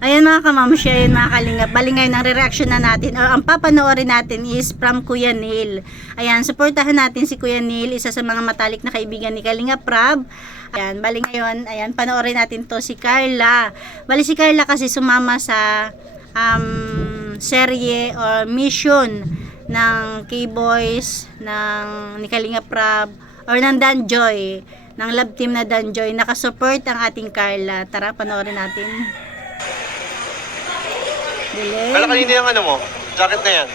Ayan mga kamamsya, ayan mga kalingap. Bali ngayon ang re-reaction na natin or ang papanoorin natin is from Kuya Neil. Ayan, supportahan natin si Kuya Neil, isa sa mga matalik na kaibigan ni Kalinga Prab. Ayan, bali ngayon, ayan, panoorin natin to si Carla. Bali si Carla kasi sumama sa um, serye or mission ng K-Boys, ng ni Kalinga Prab, or ng Danjoy, ng love team na Danjoy. Nakasupport ang ating Carla. Tara, panoorin natin. Galing. Kala kanina yung ano mo? Jacket na yan.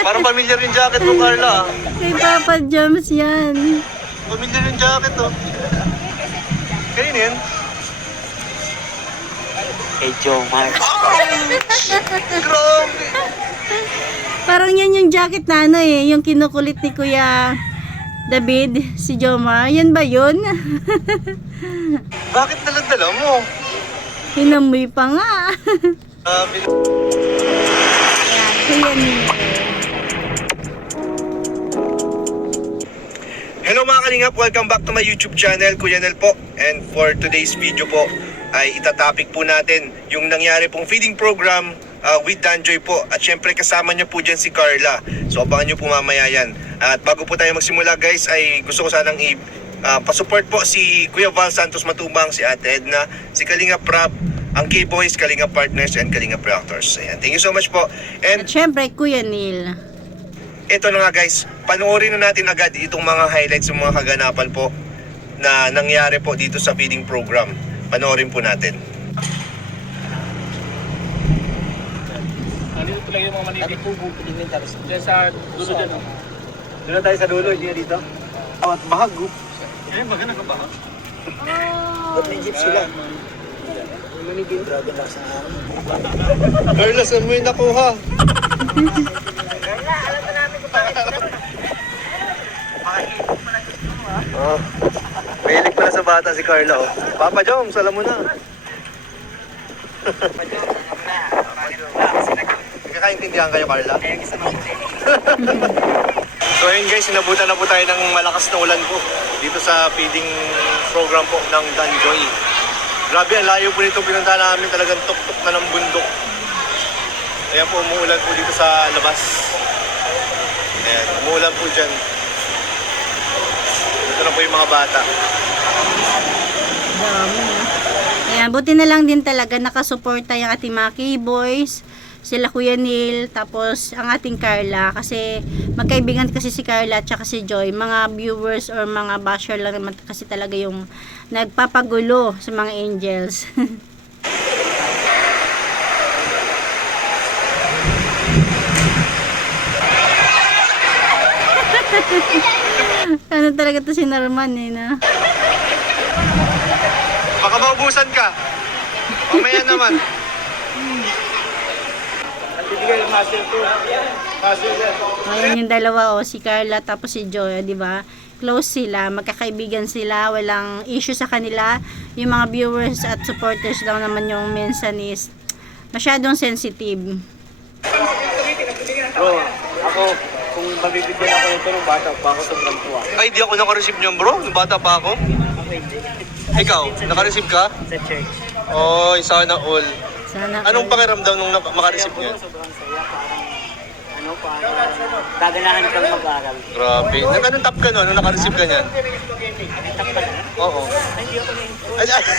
Parang familiar yung jacket mo, Carla. ah. Kay Papa Jams yan. Familiar yung jacket, oh. Kanina yan? Kay Joe Mark. Grabe! Parang yan yung jacket na ano eh, yung kinukulit ni Kuya David, si Jomar. Yan ba yun? Bakit daladala mo? Hinamoy pa nga. Grabe. Yan, Kuya Neil. Hello mga kalingap, welcome back to my YouTube channel, Kuya Nel po. And for today's video po, ay itatopic po natin yung nangyari pong feeding program uh, with Danjoy po. At syempre kasama niyo po dyan si Carla. So abangan niyo po mamaya yan. At bago po tayo magsimula guys, ay gusto ko sanang i- uh, pasupport po si Kuya Val Santos Matubang, si Ate Edna, si Kalinga Prab, ang K-Boys, Kalinga Partners, and Kalinga Proctors. Ayan. Thank you so much po. And At syempre, Kuya Neil. ito na nga guys, panoorin na natin agad itong mga highlights ng mga kaganapan po na nangyari po dito sa feeding program. Panoorin po natin. Ano dito lang yung mga manibig? Diyan sa dulo dyan, oh. Doon tayo sa dulo, hindi dito. Awat bahag, oh. Eh, maganda ka ba? Ba't may jeep sila? Manigin. Grabe lang sa Carla, saan mo yung nakuha? Oh, mahilig pala sa bata si Carla oh. Papa Joms, alam mo na. Nagkakaintindihan kayo, Carla? so ayun guys, sinabutan na po tayo ng malakas na ulan po dito sa feeding program po ng Danjoy. Grabe, ang layo po nito pinunta namin talagang tuktok na ng bundok. Ayan po, umuulan po dito sa labas. Ayan, umuulan po dyan. Dito na po yung mga bata. Dami. Ayan, buti na lang din talaga nakasuporta yung ating mga K-Boys, sila Kuya Neil, tapos ang ating Carla. Kasi magkaibigan kasi si Carla at si Joy. Mga viewers or mga basher lang naman kasi talaga yung nagpapagulo sa mga angels. ano talaga to si Norman eh na? Baka maubusan ka. Mamaya naman. Bibigay yung master ko. Master yan. Ayun yung dalawa o, si Carla tapos si Joy, di ba? Close sila, magkakaibigan sila, walang issue sa kanila. Yung mga viewers at supporters lang naman yung minsan is masyadong sensitive. Bro, ako, kung mabibigyan ako nito ng bata, pa ako sobrang tuwa. Ay, di ako naka-receive niyan bro. Nung bata pa ako. Ikaw, naka-receive ka? Sa church. Oy, sana all. Sana Anong pakiramdam nung naka- maka-receive sobrang saya, parang, ano, parang, gaganahan kang mag-aral. Grabe. Nag anong top ka no? Nung naka-receive ka niyan? Na? Oo. Ay, hindi ako na-inform. Ay, ay.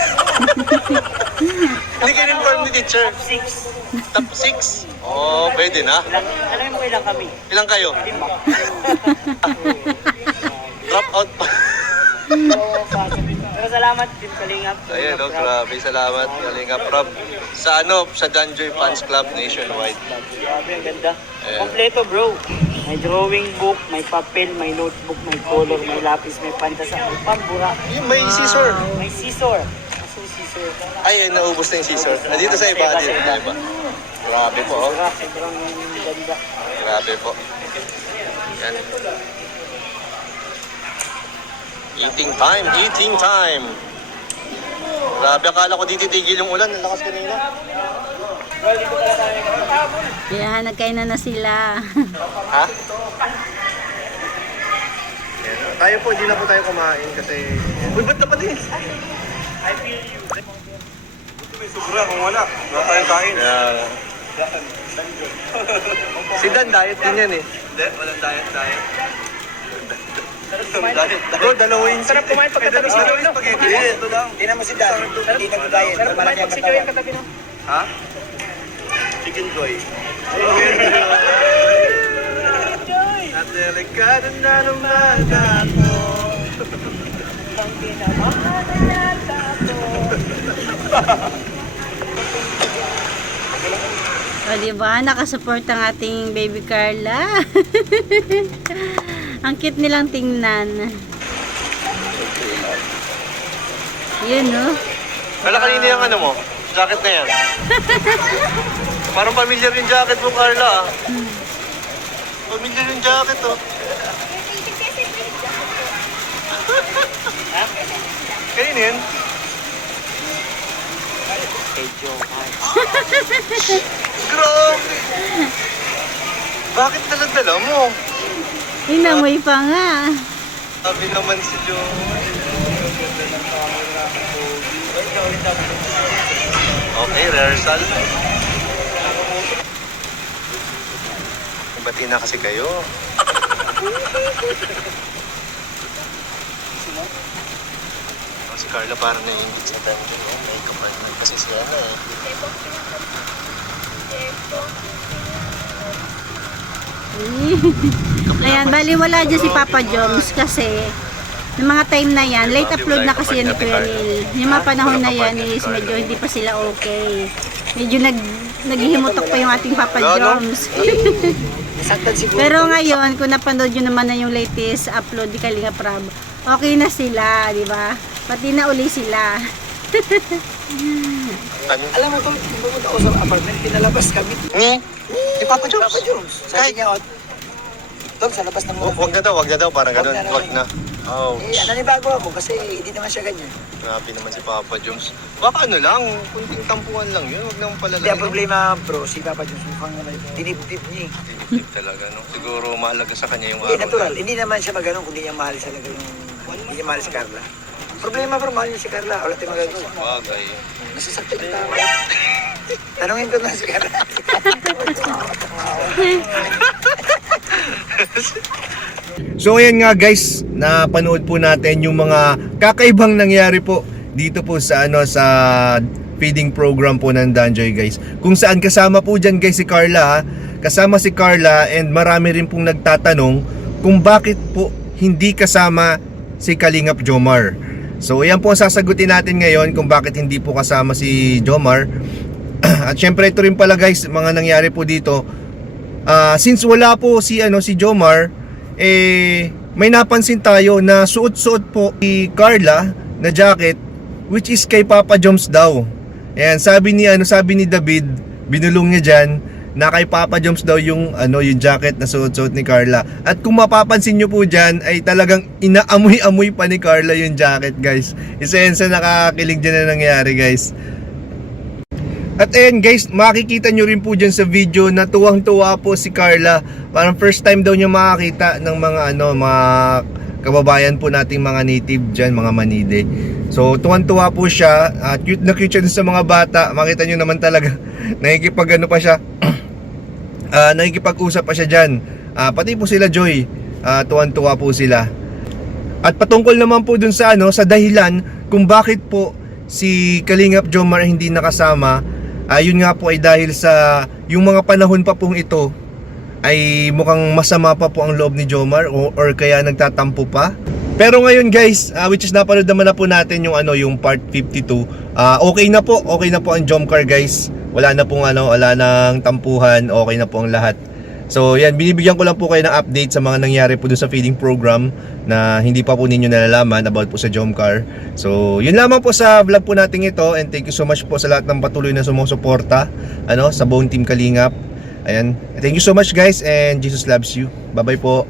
Hindi ka inform ni teacher. Six. Top 6? Oh, pwede na. Ilang, alam mo ilang kami? Ilang kayo? Lima. Drop out pa. Oo, pasok. Salamat, Team Kalingap. Oh, Kalingap grabe. Salamat, Kalinga Prab. Sa ano, sa Danjoy Fans Club Nationwide. Grabe, ang ganda. Ayan. Kompleto, bro. May drawing book, may papel, may notebook, may color, may lapis, may pantasa, may pambura, Yung may scissor. may scissor. Kaso scissor. Ay, ay, naubos na yung scissor. Nandito sa iba, dito sa iba. Grabe po, oh. Sobrang ganda. Grabe po. Yan. Eating time, eating time. Grabe, akala ko di titigil yung ulan. Ang lakas kanina. Yan, nagkainan na sila. Ha? Tayo po, hindi na po tayo kumain kasi... Uy, ba't na pati? Sobra kung wala. Wala tayong kain. Si Dan, diet din yan eh. Hindi, walang diet, diet. Bro, dalawa yung Sarap kumain pagkatabi si Joey, no? Spaghetti. Ito lang. Tingnan mo si Dan, hindi nag-diet. Sarap kumain pag si Joey ang katabi, no? Ha? Chicken joy. At delikado na lumaga ako. O, di ba? Nakasupport ang ating baby Carla. ang cute nilang tingnan. Yun, no? Wala kanina yung ano mo, jacket na yan. Parang familiar yung jacket mo, Carla ah. Familiar yung jacket oh. Kanina yun? Kay Joe. Grabe! Bakit dala-dala mo? Inamoy pa nga. Sabi naman si Joe. Okay, rehearsal. Bati na kasi kayo. Si Carla parang naiingit sa. Oh, may kapartner kasi si Ana eh. Ayan, bali wala dyan si Papa Joms kasi ng mga time na yan, late upload na kasi yan ni Kuya Neil. Yung mga panahon na yan is medyo hindi pa sila okay. Medyo nag naghihimutok pa yung ating Papa Joms. Pero ngayon, kung napanood nyo naman na yung latest upload ni Kalinga Prab, okay na sila, di ba? Pati na uli sila. Ano? Alam mo, tol, pumunta ako sa apartment, pinalabas kami. Ni? Ni Papa Jones? Papa Jones. Sabi niya, tol, sa labas ng Wag, wag na daw, wag na daw, parang ganun. na, Wag na. Oh, Eh, nanibago ako kasi hindi naman siya ganyan. grabe naman si Papa Jones. Baka ano lang, kunting tampuhan lang yun. Wag naman pala Hindi, ang problema, bro, si Papa Jones mukhang naman, dinip-dip niya eh. Tinitip talaga, no? Siguro mahalaga sa kanya yung Hindi, araw. natural. Hindi naman siya maganon kung hindi niya mahal talaga yung... Hindi niya mahal si Carla. Problema, bro, mahal niya si Carla. Wala tayong magagawa. Bagay. Nasasaktan yung tao. Tanungin ko na si Carla. So ayan nga guys, napanood po natin yung mga kakaibang nangyari po dito po sa ano sa feeding program po ng Danjoy guys. Kung saan kasama po dyan guys si Carla ha. Kasama si Carla and marami rin pong nagtatanong kung bakit po hindi kasama si Kalingap Jomar. So ayan po ang sasagutin natin ngayon kung bakit hindi po kasama si Jomar. At syempre ito rin pala guys, mga nangyari po dito. Ah, since wala po si ano si Jomar, eh may napansin tayo na suot-suot po si Carla na jacket which is kay Papa Joms daw. Ayan, sabi ni ano, sabi ni David, binulong niya diyan na kay Papa Joms daw yung ano yung jacket na suot-suot ni Carla. At kung mapapansin niyo po diyan ay talagang inaamoy-amoy pa ni Carla yung jacket, guys. Isa yan nakakilig diyan na nangyari, guys. At ayan guys, makikita nyo rin po dyan sa video na tuwang-tuwa po si Carla. Parang first time daw niya makakita ng mga ano, mga kababayan po nating mga native dyan, mga manide. So tuwang-tuwa po siya. At cute na cute siya sa mga bata. Makita nyo naman talaga, nakikipag ano pa siya. Ah, nakikipag-usap pa siya dyan. Ah, pati po sila Joy. Ah, tuwan-tuwa po sila. At patungkol naman po dun sa ano, sa dahilan kung bakit po si Kalingap Jomar hindi nakasama, ayun nga po ay dahil sa yung mga panahon pa pong ito ay mukhang masama pa po ang loob ni Jomar o, or kaya nagtatampo pa. Pero ngayon guys, ah, which is napanood naman na po natin yung ano yung part 52. Ah, okay na po, okay na po ang Jomcar guys. Wala na pong ano, wala nang tampuhan, okay na po ang lahat. So yan, binibigyan ko lang po kayo ng update sa mga nangyari po dun sa feeding program na hindi pa po ninyo nalalaman about po sa Jomcar. So yun lamang po sa vlog po natin ito and thank you so much po sa lahat ng patuloy na sumusuporta ano, sa Bone Team Kalingap. Ayan, thank you so much guys and Jesus loves you. Bye bye po.